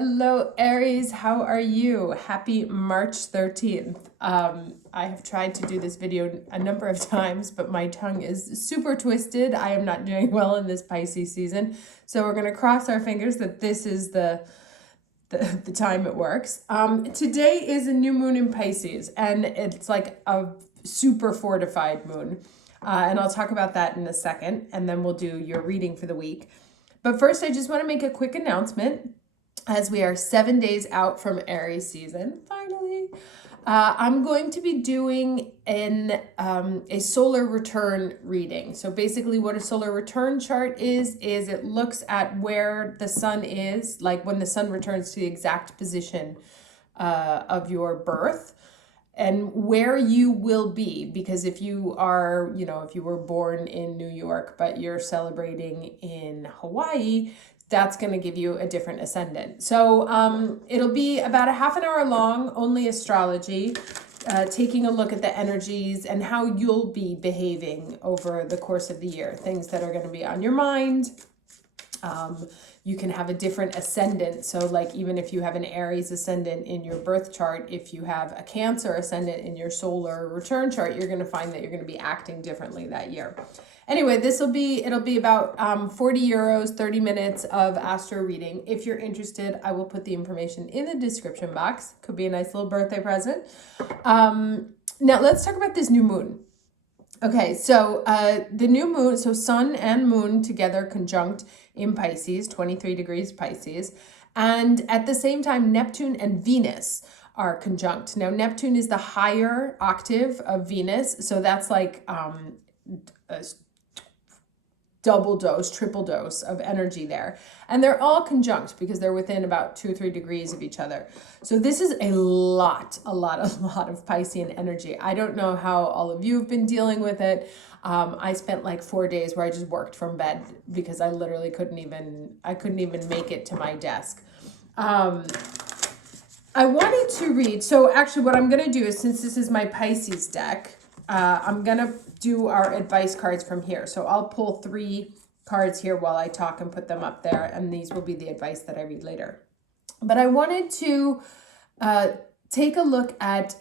Hello, Aries. How are you? Happy March 13th. I have tried to do this video a number of times, but my tongue is super twisted. I am not doing well in this Pisces season. So we're going to cross our fingers that this is the time it works. Today is a new moon in Pisces, and it's like a super fortified moon. And I'll talk about that in a second, and then we'll do your reading for the week. But first, I just want to make a quick announcement. As we are 7 days out from Aries season, finally, I'm going to be doing a solar return reading. So basically what a solar return chart is it looks at where the sun is, like when the sun returns to the exact position of your birth, and where you will be. Because if you are, if you were born in New York, but you're celebrating in Hawaii, that's going to give you a different ascendant. So it'll be about a half an hour long, only astrology, taking a look at the energies and how you'll be behaving over the course of the year, things that are going to be on your mind. You can have a different ascendant. So like even if you have an Aries ascendant in your birth chart, if you have a Cancer ascendant in your solar return chart, you're going to find that you're going to be acting differently that year. Anyway, it'll be about 40 euros, 30 minutes of astro reading. If you're interested, I will put the information in the description box. Could be a nice little birthday present. Now let's talk about this new moon. Okay, so the new moon, so sun and moon together conjunct in Pisces, 23 degrees Pisces. And at the same time, Neptune and Venus are conjunct. Now, Neptune is the higher octave of Venus. So that's like a double dose, triple dose of energy there. And they're all conjunct because they're within about 2 or 3 degrees of each other. So this is a lot of Piscean energy. I don't know how all of you have been dealing with it. I spent like 4 days where I just worked from bed because I literally couldn't even make it to my desk. I wanted to read, so actually what I'm going to do is, since this is my Pisces deck, I'm going to do our advice cards from here. So I'll pull 3 cards here while I talk and put them up there, and these will be the advice that I read later. But I wanted to take a look at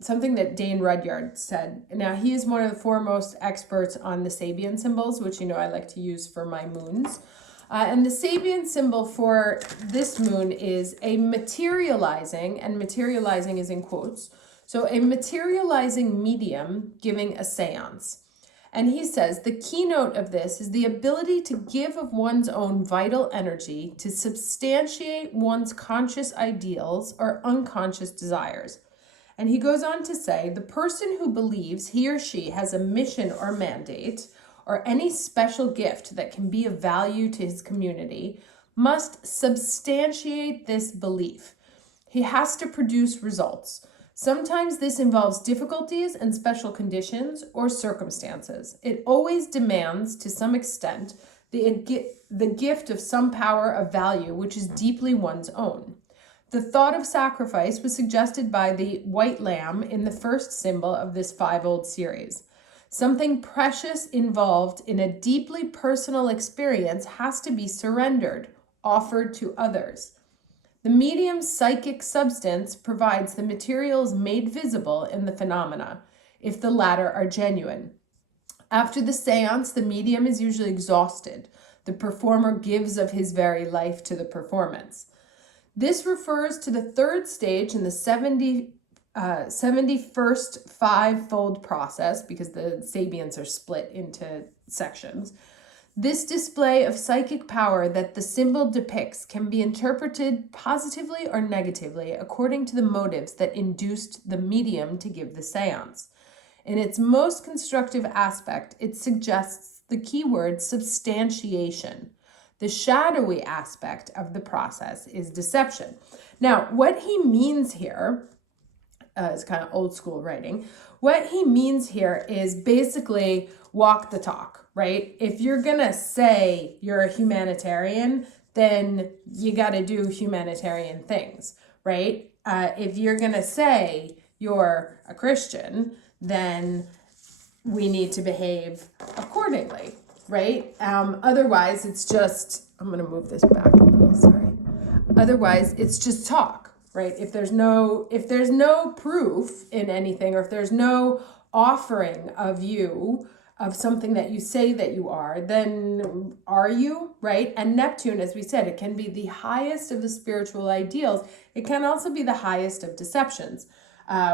something that Dane Rudyard said. Now, he is one of the foremost experts on the Sabian symbols, which I like to use for my moons. And the Sabian symbol for this moon is a materializing, and materializing is in quotes, so a materializing medium giving a seance. And he says the keynote of this is the ability to give of one's own vital energy to substantiate one's conscious ideals or unconscious desires. And he goes on to say the person who believes he or she has a mission or mandate or any special gift that can be of value to his community must substantiate this belief. He has to produce results. Sometimes this involves difficulties and special conditions or circumstances. It always demands, to some extent, the gift of some power of value which is deeply one's own. The thought of sacrifice was suggested by the white lamb in the first symbol of this 5-old series. Something precious involved in a deeply personal experience has to be surrendered, offered to others. The medium's psychic substance provides the materials made visible in the phenomena, if the latter are genuine. After the seance, the medium is usually exhausted. The performer gives of his very life to the performance. This refers to the third stage in the 71st 5-fold process, because the Sabians are split into sections. This display of psychic power that the symbol depicts can be interpreted positively or negatively according to the motives that induced the medium to give the seance. In its most constructive aspect, it suggests the keyword substantiation. The shadowy aspect of the process is deception. Now, what he means here, it's kind of old school writing, what he means here is basically walk the talk, right? If you're gonna say you're a humanitarian, then you gotta do humanitarian things, right? If you're gonna say you're a Christian, then we need to behave accordingly, right? Otherwise, it's just, I'm gonna move this back a little, sorry. Otherwise, it's just talk, right? If there's no proof in anything, or if there's no offering of you, of something that you say that you are, then are you, right? And Neptune, as we said, it can be the highest of the spiritual ideals. It can also be the highest of deceptions,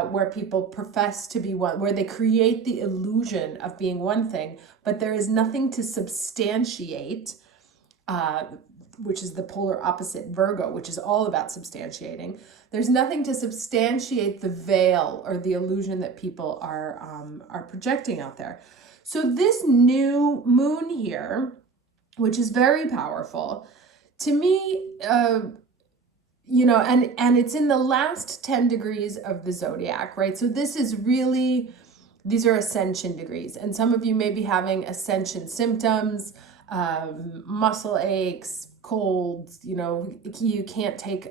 where people profess to be one, where they create the illusion of being one thing, but there is nothing to substantiate, which is the polar opposite Virgo, which is all about substantiating. There's nothing to substantiate the veil or the illusion that people are projecting out there. So this new moon here, which is very powerful, to me, you know, and it's in the last 10 degrees of the zodiac, right? So this is really, these are ascension degrees. And some of you may be having ascension symptoms, muscle aches, colds, you know, you can't take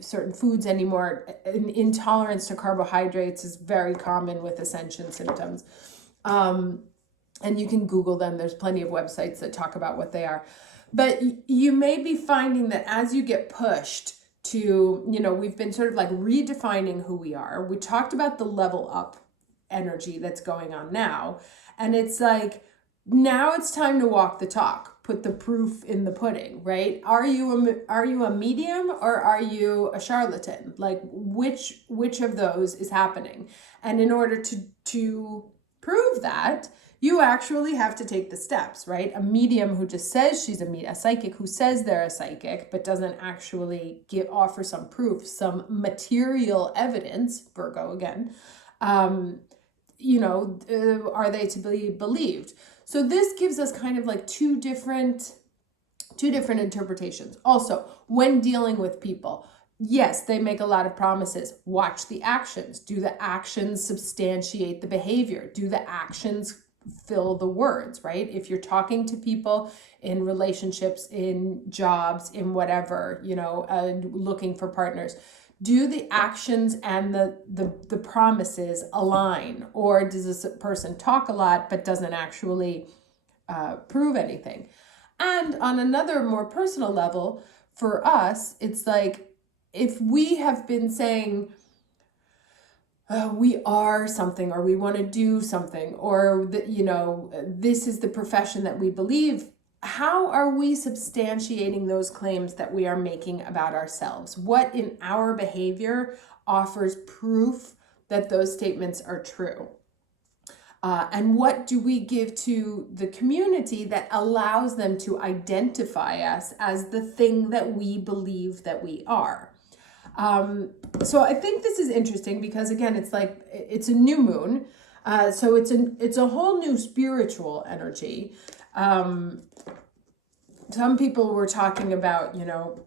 certain foods anymore. Intolerance to carbohydrates is very common with ascension symptoms. And you can Google them. There's plenty of websites that talk about what they are. But you may be finding that as you get pushed to, you know, we've been sort of like redefining who we are. We talked about the level up energy that's going on now. And it's like, now it's time to walk the talk, put the proof in the pudding, right? Are you a medium or are you a charlatan? Like which of those is happening? And in order to prove that, you actually have to take the steps, right? A medium who just says she's a psychic, who says they're a psychic, but doesn't actually offer some proof, some material evidence, Virgo again, you know, are they to be believed? So this gives us kind of like two different interpretations. Also, when dealing with people, yes, they make a lot of promises. Watch the actions. Do the actions substantiate the behavior? Do the actions fill the words, right? If you're talking to people in relationships, in jobs, in whatever, you know, looking for partners, do the actions and the promises align? Or does this person talk a lot but doesn't actually prove anything? And on another more personal level, for us, it's like, if we have been saying, we are something, or we want to do something, or that, you know, this is the profession that we believe, how are we substantiating those claims that we are making about ourselves? What in our behavior offers proof that those statements are true? And what do we give to the community that allows them to identify us as the thing that we believe that we are? So I think this is interesting because, again, it's like, it's a new moon. So it's a whole new spiritual energy. Some people were talking about, you know,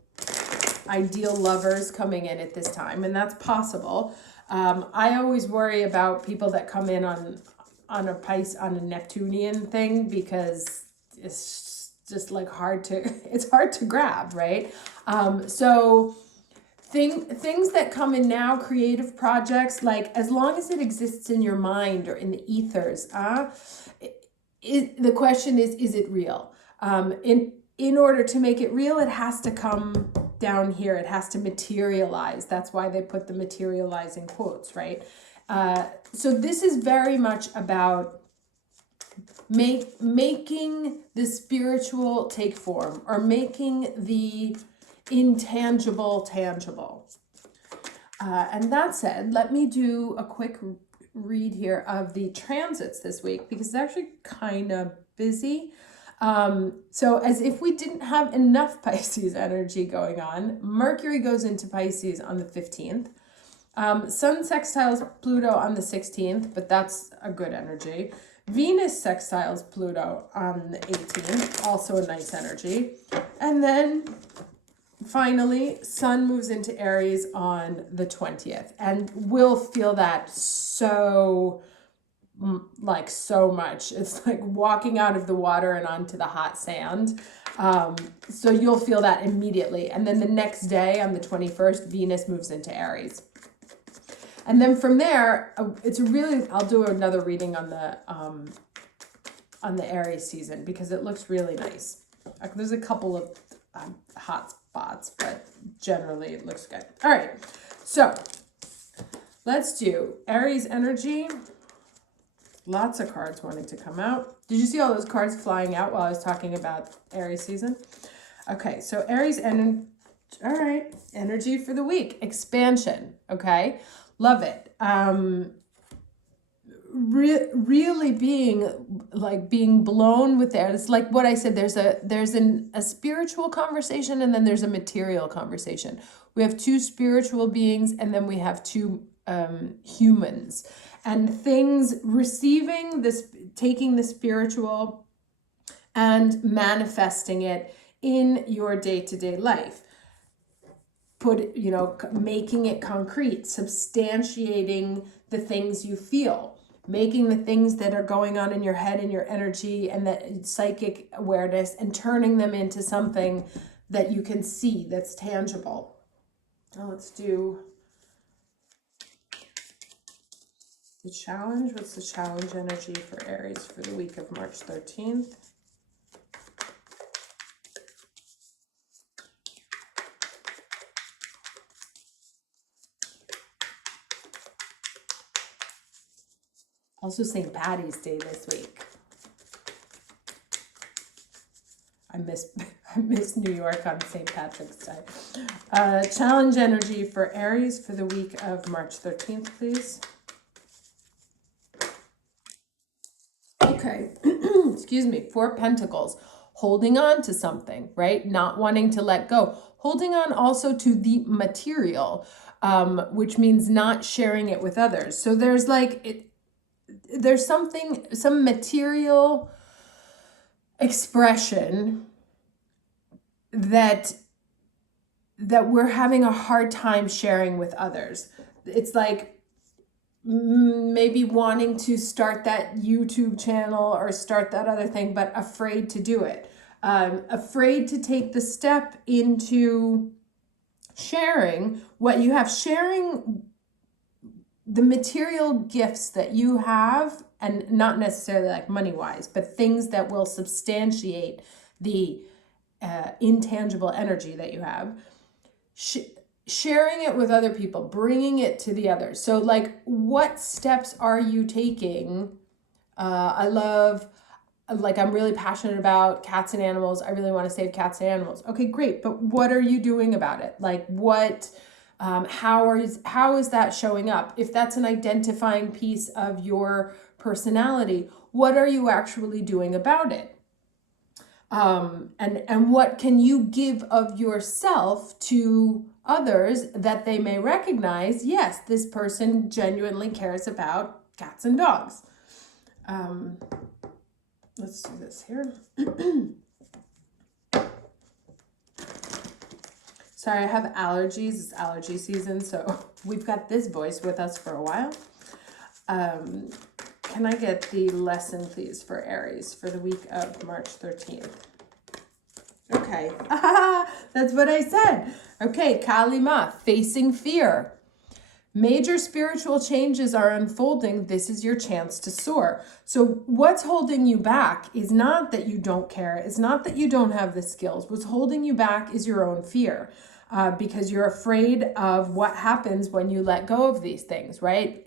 ideal lovers coming in at this time, and that's possible. I always worry about people that come in on a Neptunian thing, because it's just like it's hard to grab, right? So things that come in now, creative projects, like, as long as it exists in your mind or in the ethers, the question is it real? In order to make it real, it has to come down here. It has to materialize. That's why they put the materializing quotes, right? So this is very much about making the spiritual take form, or making the intangible tangible. And that said, let me do a quick read here of the transits this week, because it's actually kind of busy. So as if we didn't have enough Pisces energy going on, Mercury goes into Pisces on the 15th. Sun sextiles Pluto on the 16th, but that's a good energy. Venus sextiles Pluto on the 18th, also a nice energy. And then finally, Sun moves into Aries on the 20th, and we'll feel that so much. It's like walking out of the water and onto the hot sand. So you'll feel that immediately. And then the next day, on the 21st, Venus moves into Aries. And then from there, I'll do another reading on the Aries season, because it looks really nice. There's a couple of hot spots, but generally it looks good. All right, so let's do Aries energy. Lots of cards wanting to come out. Did you see all those cards flying out while I was talking about Aries season? Okay, so Aries energy. All right, energy for the week. Expansion, okay? Love it. Really being blown with that. It's like what I said, there's a spiritual conversation and then there's a material conversation. We have two spiritual beings and then we have two humans. And things receiving this, taking the spiritual and manifesting it in your day-to-day life. Making it concrete, substantiating the things you feel, making the things that are going on in your head and your energy and that psychic awareness and turning them into something that you can see that's tangible. Now let's do the challenge. What's the challenge energy for Aries for the week of March 13th? Also St. Patty's Day this week. I miss New York on St. Patrick's Day. Challenge energy for Aries for the week of March 13th, please. Okay, excuse me, 4 Pentacles. Holding on to something, right? Not wanting to let go. Holding on also to the material, which means not sharing it with others. So there's there's some material expression that we're having a hard time sharing with others. It's like maybe wanting to start that YouTube channel or start that other thing, but afraid to do it. Afraid to take the step into sharing what you have, sharing the material gifts that you have, and not necessarily like money-wise, but things that will substantiate the intangible energy that you have. Sharing it with other people, bringing it to the others. So like, what steps are you taking? I'm really passionate about cats and animals. I really want to save cats and animals. Okay, great. But what are you doing about it? Like how is that showing up? If that's an identifying piece of your personality, what are you actually doing about it? And what can you give of yourself to others that they may recognize? Yes, this person genuinely cares about cats and dogs. Let's do this here. Sorry, I have allergies. It's allergy season, so we've got this voice with us for a while. Can I get the lesson, please, for Aries for the week of March 13th? Okay, that's what I said. Okay, Kalima, facing fear. Major spiritual changes are unfolding. This is your chance to soar. So what's holding you back is not that you don't care. It's not that you don't have the skills. What's holding you back is your own fear, because you're afraid of what happens when you let go of these things, right?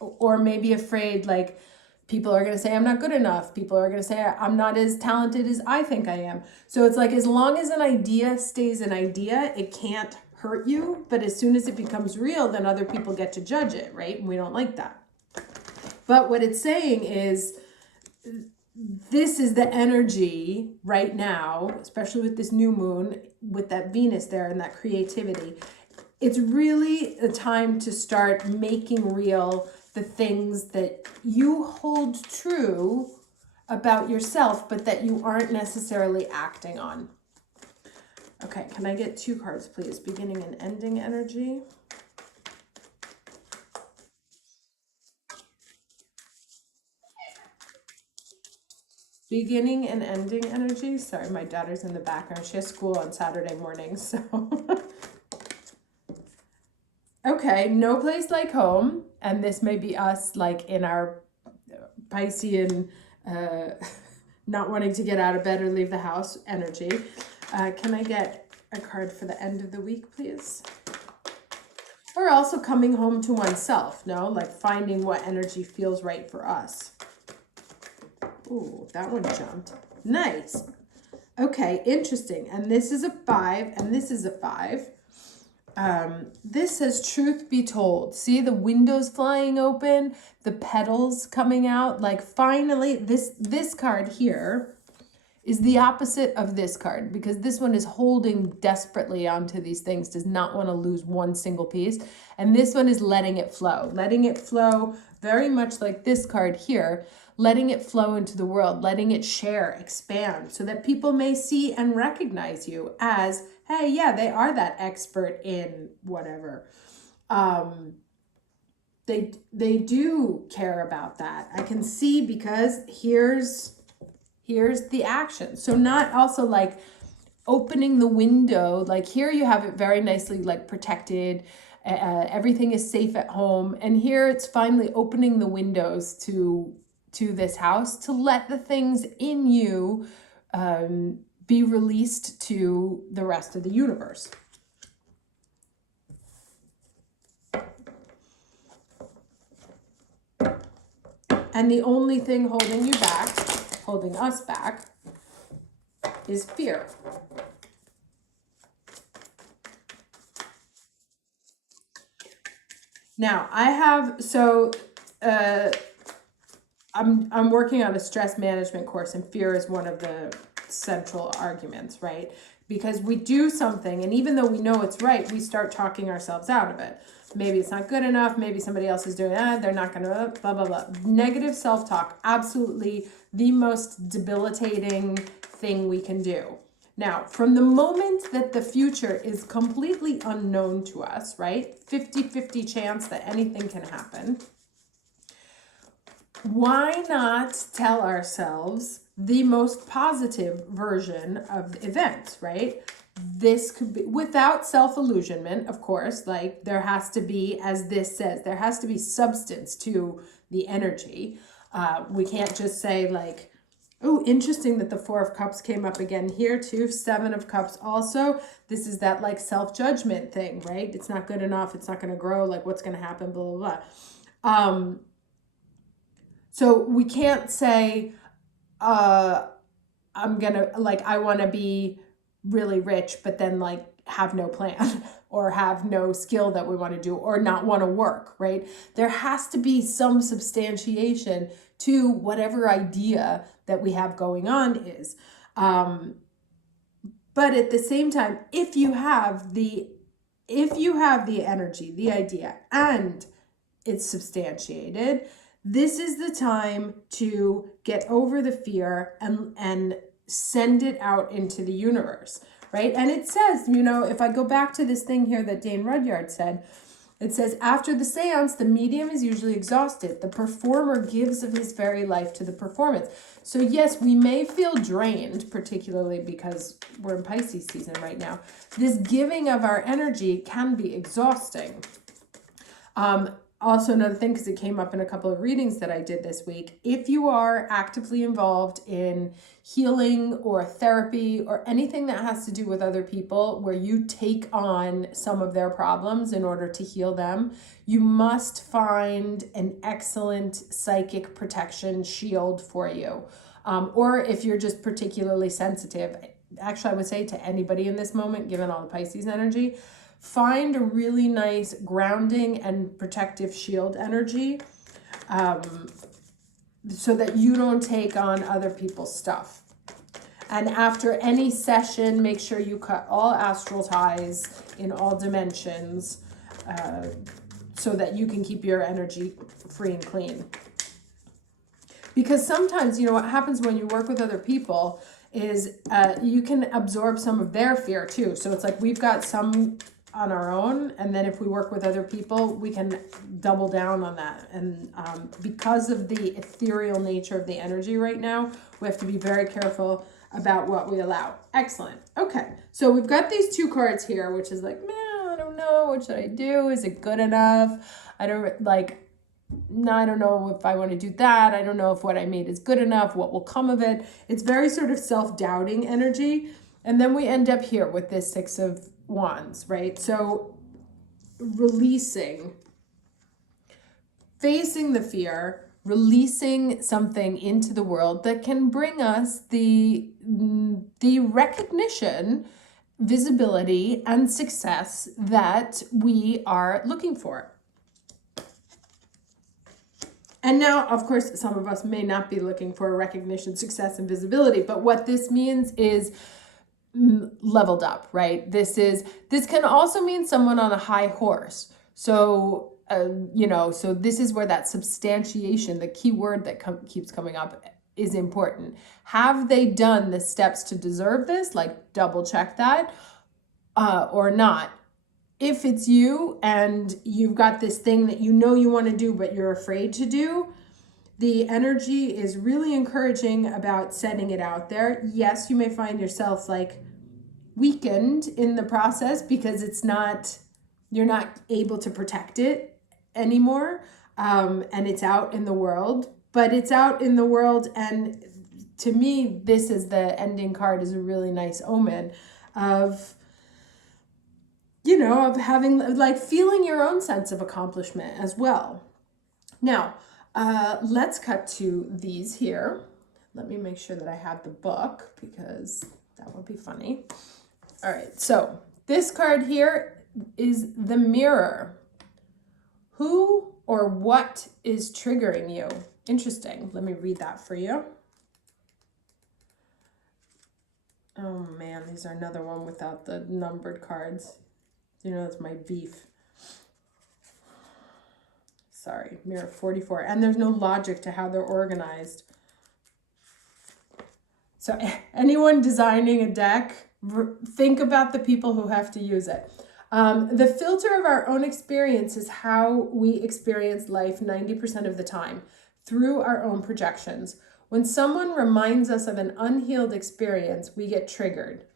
Or maybe afraid, like, people are going to say I'm not good enough. People are going to say I'm not as talented as I think I am. So it's like, as long as an idea stays an idea, it can't hurt you. But as soon as it becomes real, then other people get to judge it, right? And we don't like that. But what it's saying is, this is the energy right now, especially with this new moon, with that Venus there and that creativity. It's really a time to start making real the things that you hold true about yourself, but that you aren't necessarily acting on. Okay, can I get 2 cards, please? Beginning and ending energy. Beginning and ending energy. Sorry, my daughter's in the background. She has school on Saturday morning, so. Okay, no place like home. And this may be us, like, in our Piscean, not wanting to get out of bed or leave the house energy. Can I get a card for the end of the week, please. Or also coming home to oneself, no? Like finding what energy feels right for us. Ooh, that one jumped. Nice. Okay, interesting. And this is a 5, and this is a 5. This says truth be told. See the windows flying open, the petals coming out. Like finally, this card here is the opposite of this card, because this one is holding desperately onto these things, does not want to lose one single piece. And this one is letting it flow very much like this card here, letting it flow into the world, letting it share, expand, so that people may see and recognize you as, hey, yeah, they are that expert in whatever. They do care about that. I can see, because here's the action. So not also like opening the window, like here you have it very nicely like protected, everything is safe at home, and here it's finally opening the windows to this house to let the things in you be released to the rest of the universe. And the only thing holding you back, holding us back, is fear. Now I have, I'm working on a stress management course, and fear is one of the central arguments, right? Because we do something, and even though we know it's right, we start talking ourselves out of it. Maybe it's not good enough. Maybe somebody else is doing that. They're not going to, blah, blah, blah. Negative self-talk, absolutely the most debilitating thing we can do. Now, from the moment that the future is completely unknown to us, right? 50-50 chance that anything can happen. Why not tell ourselves the most positive version of events, right? This could be without self-illusionment, of course, like there has to be, as this says, there has to be substance to the energy. We can't just say like, oh, interesting that the 4 of Cups came up again here too. 7 of Cups also. This is that like self-judgment thing, right? It's not good enough. It's not going to grow. Like what's going to happen, blah, blah, blah. So we can't say, I'm going to like, I want to be really rich, but then like have no plan or have no skill that we want to do or not want to work, right? There has to be some substantiation to whatever idea that we have going on is. But at the same time, if you have the energy, the idea, and it's substantiated, this is the time to get over the fear and send it out into the universe, right? And it says, you know, if I go back to this thing here that Dane Rudyard said, it says, after the seance, the medium is usually exhausted. The performer gives of his very life to the performance. So yes, we may feel drained, particularly because we're in Pisces season right now. This giving of our energy can be exhausting. Also another thing, because it came up in a couple of readings that I did this week, if you are actively involved in healing or therapy or anything that has to do with other people where you take on some of their problems in order to heal them, you must find an excellent psychic protection shield for you. Or if you're just particularly sensitive, actually I would say to anybody in this moment, given all the Pisces energy, find a really nice grounding and protective shield energy so that you don't take on other people's stuff. And after any session, make sure you cut all astral ties in all dimensions so that you can keep your energy free and clean. Because sometimes, you know, what happens when you work with other people is you can absorb some of their fear too. So it's like we've got some on our own, and then if we work with other people, we can double down on that. And because of the ethereal nature of the energy right now, we have to be very careful about what we allow. Excellent. Okay, so we've got these 2 cards here, which is like, man, I don't know, what should I do? Is it good enough? I don't know if I want to do that. I don't know if what I made is good enough. What will come of it? It's very sort of self-doubting energy. And then we end up here with this Six of Wands, right? So releasing, facing the fear, releasing something into the world that can bring us the recognition, visibility, and success that we are looking for. And now, of course, some of us may not be looking for recognition, success, and visibility, but what this means is leveled up, right? This can also mean someone on a high horse. So, so this is where that substantiation, the key word that keeps coming up, is important. Have they done the steps to deserve this? Like double check that, or not. If it's you and you've got this thing that you know you want to do, but you're afraid to do, the energy is really encouraging about setting it out there. Yes, you may find yourself like weakened in the process because you're not able to protect it anymore. And it's out in the world, but it's out in the world. And to me, this is the ending card is a really nice omen of, of having, like, feeling your own sense of accomplishment as well. Now, let's cut to these here. Let me make sure that I have the book because that would be funny. All right, so this card here is the Mirror. Who or what is triggering you? Interesting. Let me read that for you. Oh man, these are another one without the numbered cards. That's my beef. Sorry, Mirror 44. And there's no logic to how they're organized. So anyone designing a deck, think about the people who have to use it. The filter of our own experience is how we experience life 90% of the time, through our own projections. When someone reminds us of an unhealed experience, we get triggered.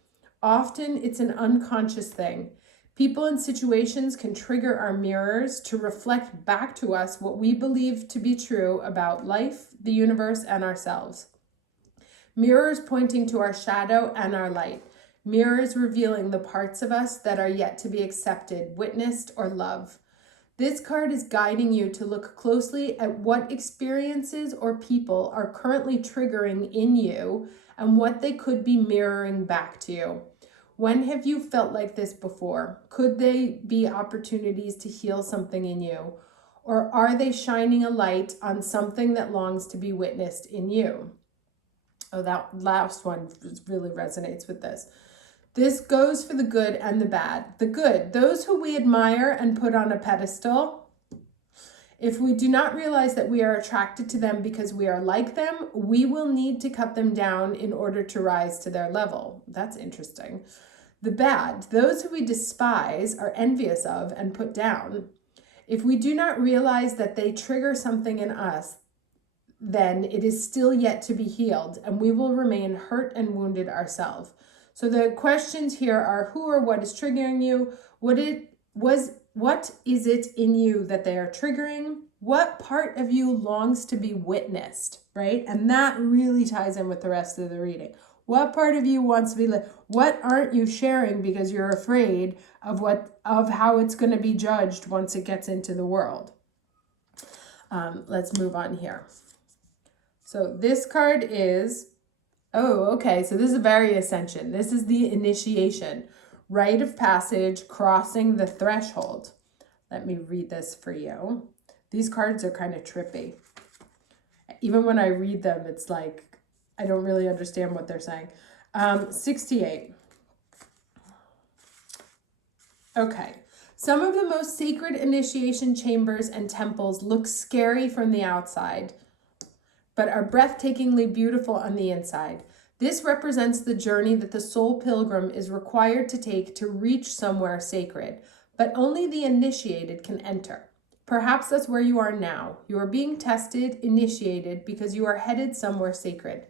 Often it's an unconscious thing. People and situations can trigger our mirrors to reflect back to us what we believe to be true about life, the universe, and ourselves. Mirrors pointing to our shadow and our light. Mirrors revealing the parts of us that are yet to be accepted, witnessed, or loved. This card is guiding you to look closely at what experiences or people are currently triggering in you and what they could be mirroring back to you. When have you felt like this before? Could they be opportunities to heal something in you? Or are they shining a light on something that longs to be witnessed in you? Oh, that last one really resonates with this. This goes for the good and the bad. The good, those who we admire and put on a pedestal. If we do not realize that we are attracted to them because we are like them, we will need to cut them down in order to rise to their level. That's interesting. The bad, those who we despise, are envious of, and put down. If we do not realize that they trigger something in us, then it is still yet to be healed, and we will remain hurt and wounded ourselves. So the questions here are: who or what is triggering you? What is it in you that they are triggering? What part of you longs to be witnessed, right? And that really ties in with the rest of the reading. What part of you wants to be what aren't you sharing because you're afraid of how it's going to be judged once it gets into the world? Let's move on here. So this card is, so this is a very ascension. This is the initiation, rite of passage, crossing the threshold. Let me read this for you. These cards are kind of trippy. Even when I read them, it's like, I don't really understand what they're saying. 68. Okay. Some of the most sacred initiation chambers and temples look scary from the outside, but are breathtakingly beautiful on the inside. This represents the journey that the soul pilgrim is required to take to reach somewhere sacred, but only the initiated can enter. Perhaps that's where you are now. You are being tested, initiated, because you are headed somewhere sacred.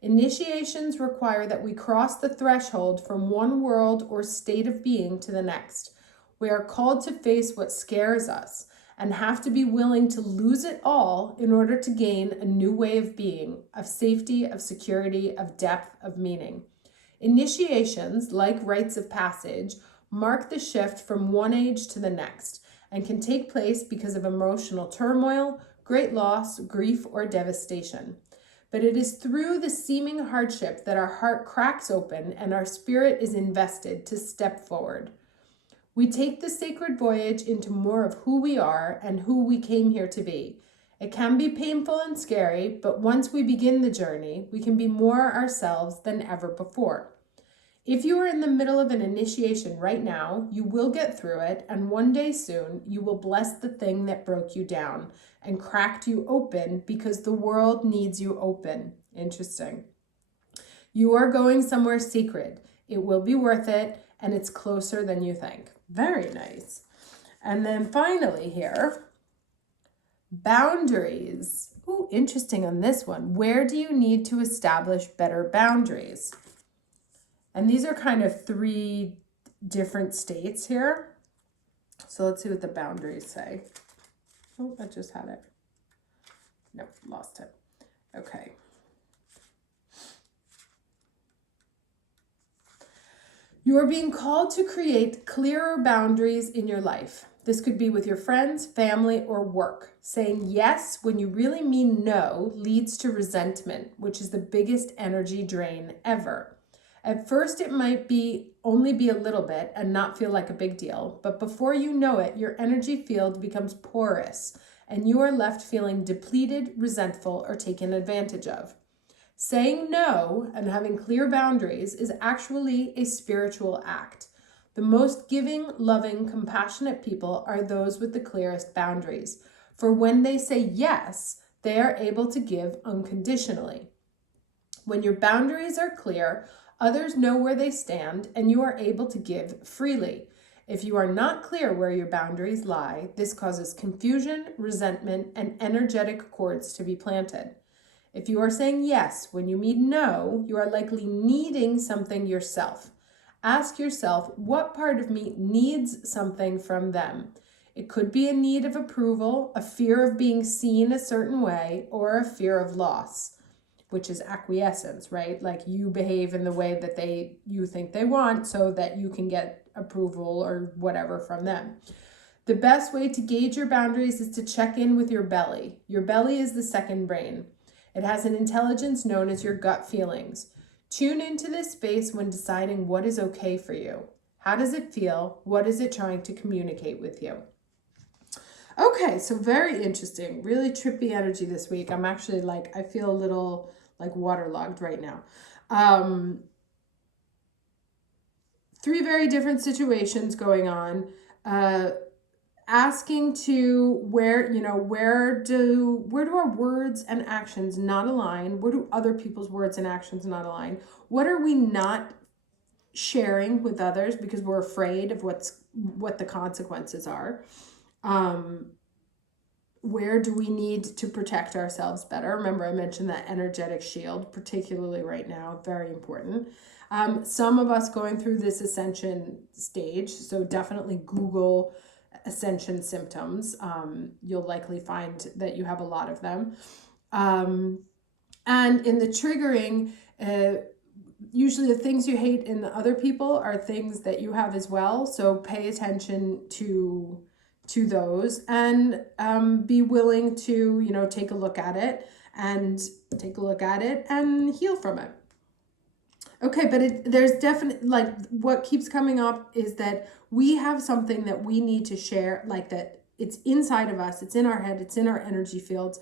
Initiations require that we cross the threshold from one world or state of being to the next. We are called to face what scares us and have to be willing to lose it all in order to gain a new way of being, of safety, of security, of depth, of meaning. Initiations, like rites of passage, mark the shift from one age to the next and can take place because of emotional turmoil, great loss, grief, or devastation. But it is through the seeming hardship that our heart cracks open and our spirit is invested to step forward. We take the sacred voyage into more of who we are and who we came here to be. It can be painful and scary, but once we begin the journey, we can be more ourselves than ever before. If you are in the middle of an initiation right now, you will get through it, and one day soon, you will bless the thing that broke you down and cracked you open because the world needs you open. Interesting. You are going somewhere secret. It will be worth it, and it's closer than you think. Very nice. And then finally here, boundaries. Ooh, interesting on this one. Where do you need to establish better boundaries? And these are kind of 3 different states here. So let's see what the boundaries say. Oh, I just had it. Nope, lost it. Okay. You are being called to create clearer boundaries in your life. This could be with your friends, family, or work. Saying yes when you really mean no leads to resentment, which is the biggest energy drain ever. At first, it might only be a little bit and not feel like a big deal, but before you know it, your energy field becomes porous and you are left feeling depleted, resentful, or taken advantage of. Saying no and having clear boundaries is actually a spiritual act. The most giving, loving, compassionate people are those with the clearest boundaries. For when they say yes, they are able to give unconditionally. When your boundaries are clear, others know where they stand and you are able to give freely. If you are not clear where your boundaries lie, this causes confusion, resentment, and energetic cords to be planted. If you are saying yes when you mean no, you are likely needing something yourself. Ask yourself, what part of me needs something from them? It could be a need of approval, a fear of being seen a certain way, or a fear of loss, which is acquiescence, right? Like you behave in the way that you think they want so that you can get approval or whatever from them. The best way to gauge your boundaries is to check in with your belly. Your belly is the second brain. It has an intelligence known as your gut feelings. Tune into this space when deciding what is okay for you. How does it feel? What is it trying to communicate with you? Okay, so very interesting. Really trippy energy this week. I'm actually I feel a little waterlogged right now. 3 very different situations going on. Asking to where do our words and actions not align? Where do other people's words and actions not align? What are we not sharing with others because we're afraid of what the consequences are? Where do we need to protect ourselves better? Remember, I mentioned that energetic shield, particularly right now, very important. Some of us going through this ascension stage, so definitely Google ascension symptoms. You'll likely find that you have a lot of them. And in the triggering, usually the things you hate in the other people are things that you have as well. So pay attention to those and be willing to, take a look at it and heal from it. Okay, but there's definitely, what keeps coming up is that we have something that we need to share, that it's inside of us, it's in our head, it's in our energy fields.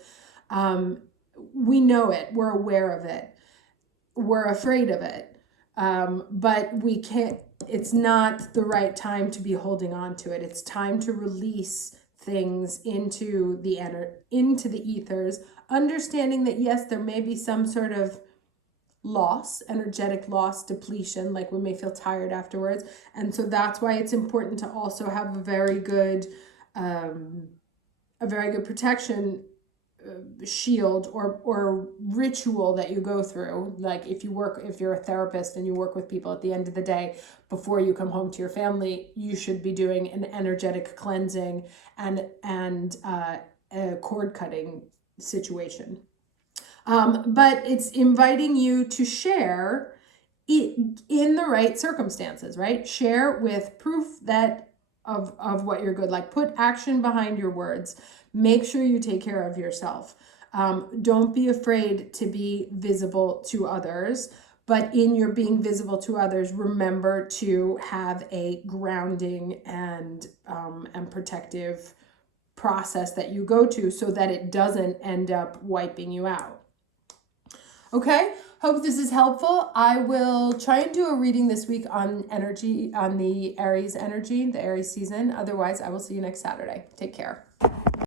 We know it, we're aware of it, we're afraid of it, but we can't, it's not the right time to be holding on to it. It's time to release things into the ethers, understanding that yes, there may be some sort of loss, energetic loss, depletion, we may feel tired afterwards. And so that's why it's important to also have a very good protection shield or ritual that you go through. If you're a therapist and you work with people, at the end of the day, before you come home to your family, you should be doing an energetic cleansing and a cord cutting situation. But it's inviting you to share in the right circumstances, right? Share with proof that of what you're good. Like, put action behind your words. Make sure you take care of yourself. Don't be afraid to be visible to others. But in your being visible to others, remember to have a grounding and protective process that you go to so that it doesn't end up wiping you out. Okay, hope this is helpful. I will try and do a reading this week on energy, on the Aries energy, the Aries season. Otherwise, I will see you next Saturday. Take care.